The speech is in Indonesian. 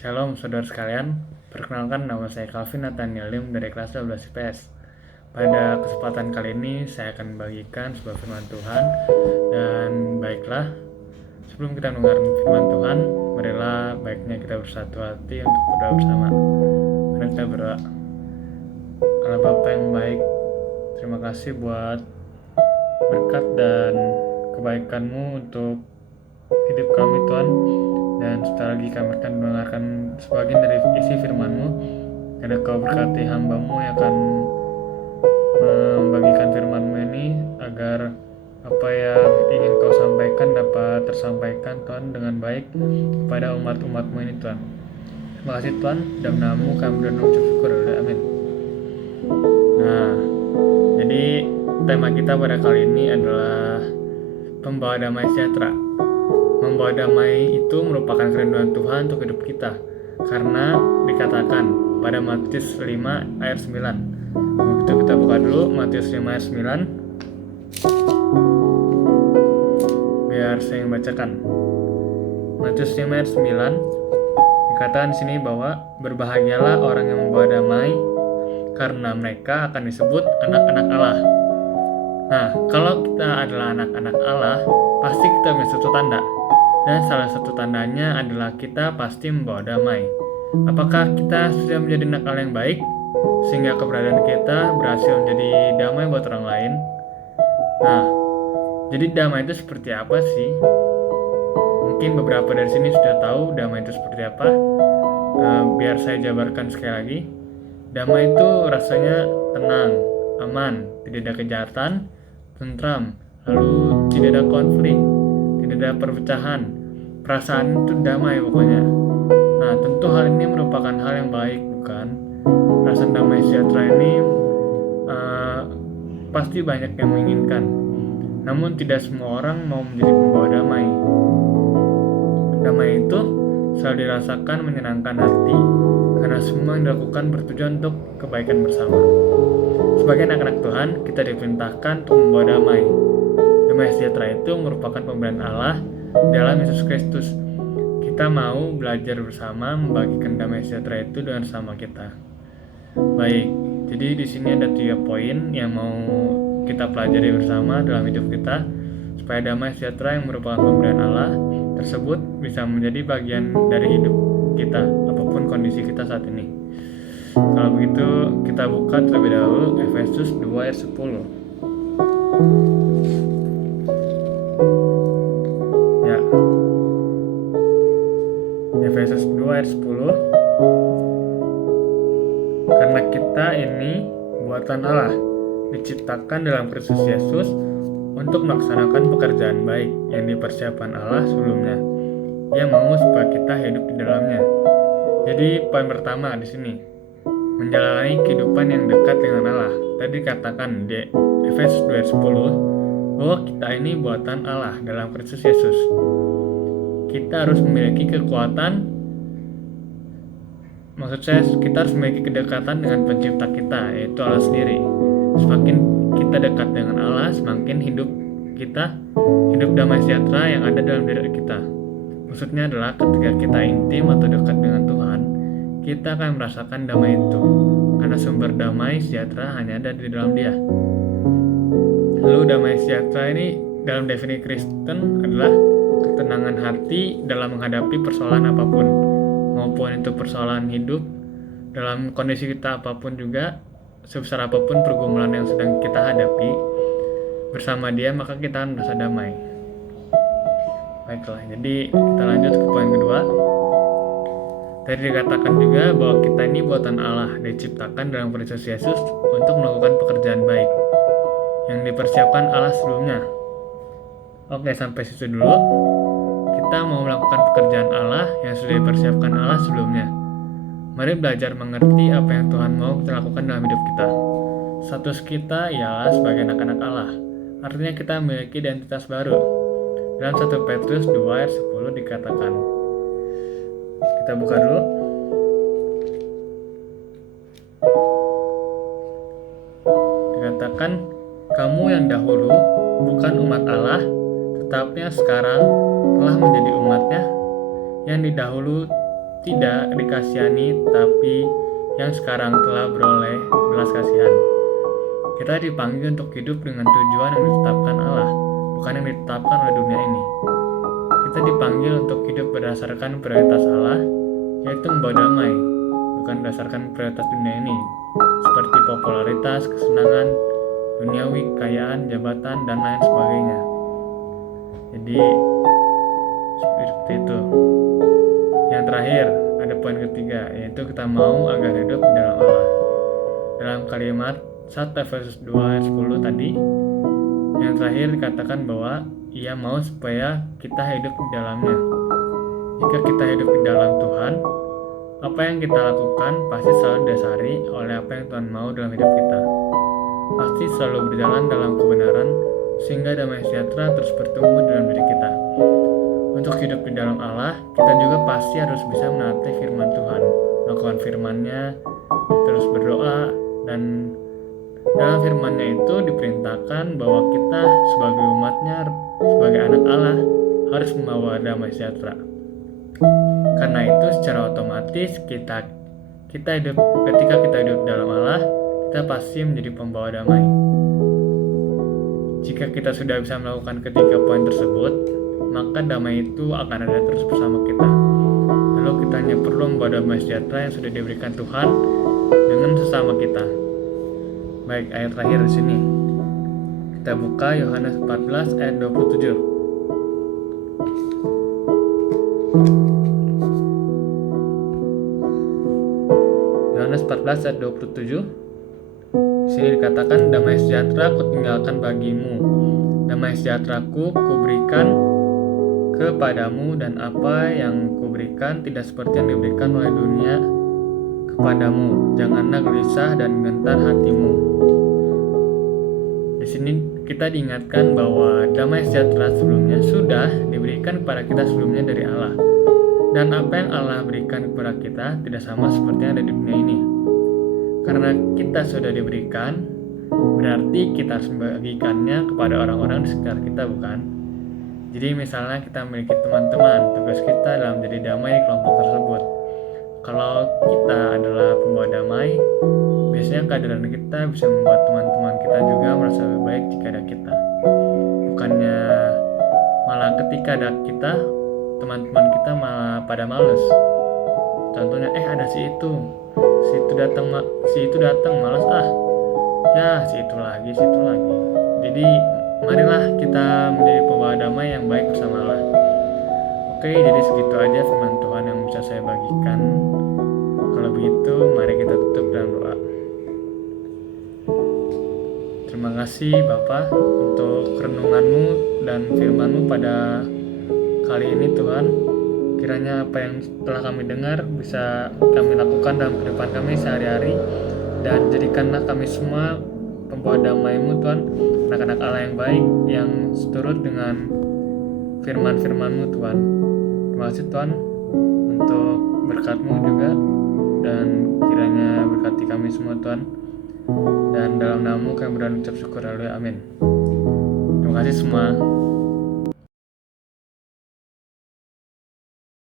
Shalom saudara sekalian, perkenalkan nama saya Calvin Nathaniel Lim dari kelas 12 IPS. Pada kesempatan kali ini saya akan membagikan sebuah firman Tuhan. Dan baiklah, sebelum kita mendengar firman Tuhan, marilah baiknya kita bersatu hati untuk berdoa bersama. Mari kita berdoa. Allah Bapa yang baik, terima kasih buat berkat dan kebaikan-Mu untuk hidup kami Tuhan. Dan setelah lagi kami akan mendengarkan sebagian dari isi firman-Mu. Karena Kau berkati hamba-Mu yang akan membagikan firman-Mu ini, agar apa yang ingin Kau sampaikan dapat tersampaikan Tuhan dengan baik kepada umat-umat-Mu ini Tuhan. Terima kasih Tuhan, dalam nama-Mu kami berdoa ucap syukur. Amin. Nah, jadi tema kita pada kali ini adalah pembawa damai sejahtera. Membawa damai itu merupakan kerinduan Tuhan untuk hidup kita, karena dikatakan pada Matius 5 ayat 9. Begitu kita buka dulu Matius 5 ayat 9. Biar saya yang bacakan. Matius 5 ayat 9 dikatakan di sini bahwa berbahagialah orang yang membawa damai, karena mereka akan disebut anak-anak Allah. Nah, kalau kita adalah anak-anak Allah, pasti kita punya satu tanda. Dan salah satu tandanya adalah kita pasti membawa damai. Apakah kita sudah menjadi anak Allah yang baik, sehingga keberadaan kita berhasil menjadi damai buat orang lain? Nah, jadi damai itu seperti apa sih? Mungkin beberapa dari sini sudah tahu damai itu seperti apa. Biar saya jabarkan sekali lagi. Damai itu rasanya tenang, aman, tidak ada kejahatan, tentram, lalu tidak ada konflik, tidak ada perpecahan, perasaan itu damai pokoknya. Nah, tentu hal ini merupakan hal yang baik, bukan? Perasaan damai sejahtera ini pasti banyak yang menginginkan. Namun tidak semua orang mau menjadi pembawa damai. Damai itu selalu dirasakan menyenangkan hati, karena semua yang dilakukan bertujuan untuk kebaikan bersama. Sebagai anak-anak Tuhan, kita diperintahkan untuk membawa damai. Damai sejahtera itu merupakan pemberian Allah dalam Yesus Kristus. Kita mau belajar bersama membagikan damai sejahtera itu dengan sama kita. Baik, jadi di sini ada 3 poin yang mau kita pelajari bersama dalam hidup kita, supaya damai sejahtera yang merupakan pemberian Allah tersebut bisa menjadi bagian dari hidup kita, apapun kondisi kita saat ini. Kalau begitu, kita buka terlebih dahulu Efesus 2 ayat 10. Ya. Efesus 2 ayat 10. Karena kita ini buatan Allah, diciptakan dalam Kristus Yesus untuk melaksanakan pekerjaan baik yang dipersiapkan Allah sebelumnya. Ia mau supaya kita hidup di dalamnya. Jadi poin pertama di sini, menjalani kehidupan yang dekat dengan Allah. Tadi katakan di Efesus 2 ayat 10 bahwa kita ini buatan Allah dalam Kristus Yesus. Kita harus memiliki kekuatan, maksud saya kita harus memiliki kedekatan dengan pencipta kita, yaitu Allah sendiri. Semakin kita dekat dengan Allah, semakin hidup damai sejahtera yang ada dalam diri kita. Maksudnya adalah ketika kita intim atau dekat dengan Tuhan, kita akan merasakan damai itu, karena sumber damai sejahtera hanya ada di dalam Dia. Lalu damai sejahtera ini dalam definisi Kristen adalah ketenangan hati dalam menghadapi persoalan apapun, maupun itu persoalan hidup, dalam kondisi kita apapun juga, sebesar apapun pergumulan yang sedang kita hadapi, bersama Dia maka kita akan merasa damai. Baiklah, jadi kita lanjut ke poin kedua. Tadi dikatakan juga bahwa kita ini buatan Allah, diciptakan dalam Kristus Yesus untuk melakukan pekerjaan baik yang dipersiapkan Allah sebelumnya. Oke, sampai situ dulu. Kita mau melakukan pekerjaan Allah yang sudah dipersiapkan Allah sebelumnya. Mari belajar mengerti apa yang Tuhan mau kita lakukan dalam hidup kita. Status kita ialah sebagai anak-anak Allah. Artinya kita memiliki identitas baru. Dalam 1 Petrus 2 ayat 10 dikatakan. Kita buka dulu. Dikatakan, kamu yang dahulu bukan umat Allah, tetapi yang sekarang telah menjadi umatnya, yang didahulu tidak dikasihani, tapi yang sekarang telah beroleh belas kasihan. Kita dipanggil untuk hidup dengan tujuan yang ditetapkan Allah, bukan yang ditetapkan oleh dunia ini. Kita dipanggil untuk hidup berdasarkan prioritas Allah, yaitu membawa damai, bukan berdasarkan prioritas dunia ini, seperti popularitas, kesenangan, duniawi, kekayaan, jabatan, dan lain sebagainya. Jadi seperti itu. Yang terakhir, ada poin ketiga, yaitu kita mau agar hidup di dalam Allah. Dalam kalimat 1 Efesus 2 ayat 10 tadi, yang terakhir dikatakan bahwa Ia mau supaya kita hidup di dalamnya. Jika kita hidup di dalam Tuhan, apa yang kita lakukan pasti selalu didasari oleh apa yang Tuhan mau dalam hidup kita. Pasti selalu berjalan dalam kebenaran, sehingga damai sejahtera terus bertumbuh dalam diri kita. Untuk hidup di dalam Allah, kita juga pasti harus bisa menaati firman Tuhan, melakukan firman-Nya, terus berdoa, dan dalam firman-Nya itu diperintahkan bahwa kita sebagai umat-Nya, sebagai anak Allah, harus membawa damai sejahtera. Karena itu secara otomatis ketika kita hidup dalam Allah, kita pasti menjadi pembawa damai. Jika kita sudah bisa melakukan ketiga poin tersebut, maka damai itu akan ada terus bersama kita. Lalu kita hanya perlu membawa damai sejahtera yang sudah diberikan Tuhan dengan sesama kita. Baik, ayat terakhir di sini. Kita buka Yohanes 14 ayat 27. Yohanes 14 ayat 27. Di sini dikatakan, damai sejahtera ku tinggalkan bagimu, damai sejahteraku kuberikan kepadamu, dan apa yang kuberikan tidak seperti yang diberikan oleh dunia kepadamu. Janganlah gelisah dan gentar hatimu. Di sini kita diingatkan bahwa damai sejahtera sebelumnya sudah diberikan kepada kita sebelumnya dari Allah, dan apa yang Allah berikan kepada kita tidak sama seperti yang ada di dunia ini. Karena kita sudah diberikan, berarti kita harus membagikannya kepada orang-orang di sekitar kita, bukan? Jadi misalnya kita memiliki teman-teman, tugas kita adalah menjadi damai di kelompok tersebut. Kalau kita adalah pembawa damai, biasanya kehadiran kita bisa membuat teman-teman kita juga merasa lebih baik jika ada kita. Bukannya malah ketika ada kita, teman-teman kita malah pada males. Contohnya, ada si itu datang malas si itu lagi. Jadi marilah kita menjadi pembawa damai yang baik bersama Allah. Oke, jadi segitu aja firman Tuhan yang bisa saya bagikan. Kalau begitu, mari kita tutup dalam doa. Terima kasih Bapa untuk renungan-Mu dan firman-Mu pada kali ini Tuhan. Kiranya apa yang telah kami dengar bisa kami lakukan dalam kehidupan kami sehari-hari, dan jadikanlah kami semua pembawa damai-Mu Tuhan, anak-anak Allah yang baik yang seturut dengan firman-firman-Mu Tuhan. Terima kasih Tuhan untuk berkat-Mu juga, dan kiranya berkati kami semua Tuhan, dan dalam nama-Mu kami berdoa ucap syukur, haleluya, amin. Terima kasih semua.